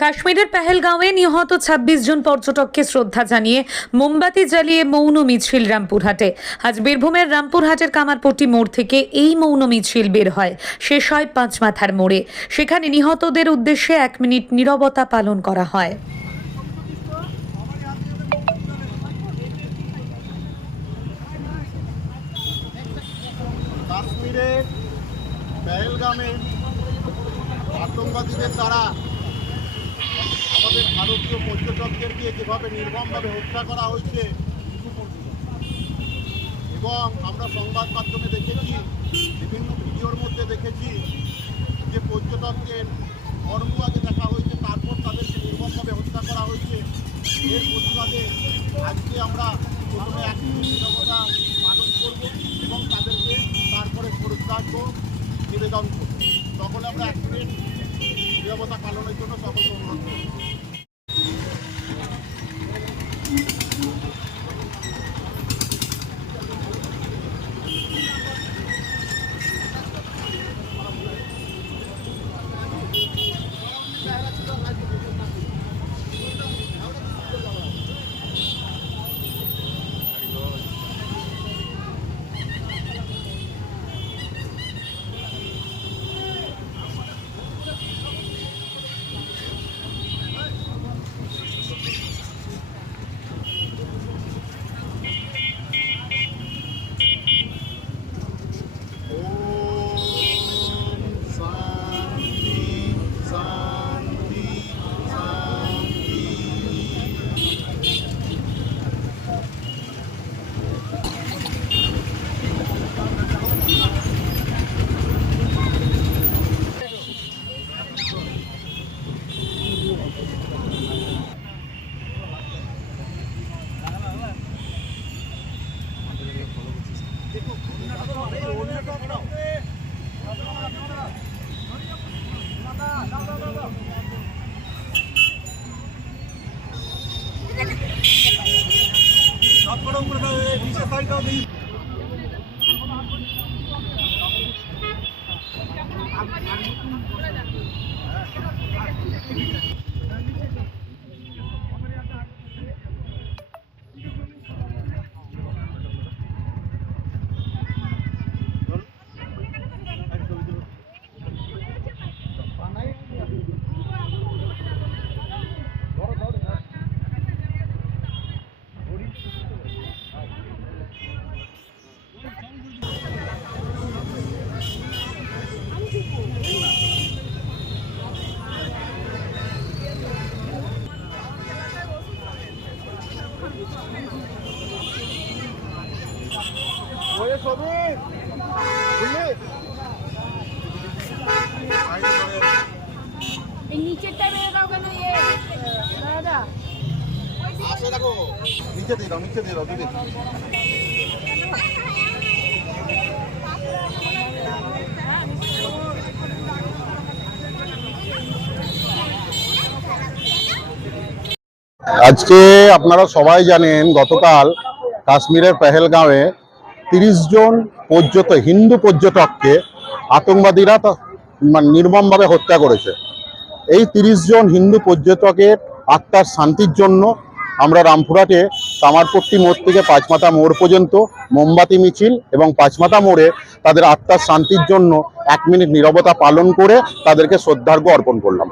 কাশ্মীরের পেহেলগাঁওয়ে নিহত ২৬ জন পর্যটককে শ্রদ্ধা জানিয়ে মোমবাতি জ্বালিয়ে মৌন মিছিল রামপুরহাটে। আজ বীরভূমের রামপুরহাটের কামারপট্টি মোড় থেকে এই মৌন মিছিল বের হয়। শেষ হয় পাঁচ মাথার মোড়ে। সেখানে নিহতদের উদ্দেশ্যে এক মিনিট নীরবতা পালন করা হয়। কাশ্মীরের পেহেলগামে আতঙ্কবাদীদের দ্বারা ভারতীয় যেভাবে নির্মমভাবে হত্যা করা হয়েছে, এবং আমরা সংবাদ মাধ্যমে দেখেছি, বিভিন্ন ভিডিওর মধ্যে দেখেছি যে পর্যটকদের কর্ম আগে দেখা হয়েছে, তারপর তাদেরকে নির্মমভাবে হত্যা করা হয়েছে। এর প্রতিবাদে আজকে আমরা প্রথমে এক মিনিট নিরবতা পালন করব এবং তাদেরকে তারপরে শ্রদ্ধার্ঘ নিবেদন করব। সকলে আমরা এক মিনিট নিরবতা পালনের জন্য সকলকে આપણે ઉપર નીચે સાઈડ આવી আজকে আপনারা সবাই জানেন গতকাল কাশ্মীরের পেহেলগাঁওয়ে তিরিশ জন পর্যটক হিন্দু পর্যটককে আতঙ্কবাদীরা মানে নির্মমভাবে হত্যা করেছে। এই তিরিশ জন হিন্দু পর্যটকের আত্মার শান্তির জন্য আমরা রামপুরহাটে কামারপট্টি মোড় থেকে পাঁচমাথা মোড় পর্যন্ত মোমবাতি, মিছিল এবং পাঁচমাথা মোড়ে তাদের আত্মার শান্তির জন্য এক মিনিট নীরবতা পালন করে তাদেরকে শ্রদ্ধার্ঘ্য অর্পণ করলাম।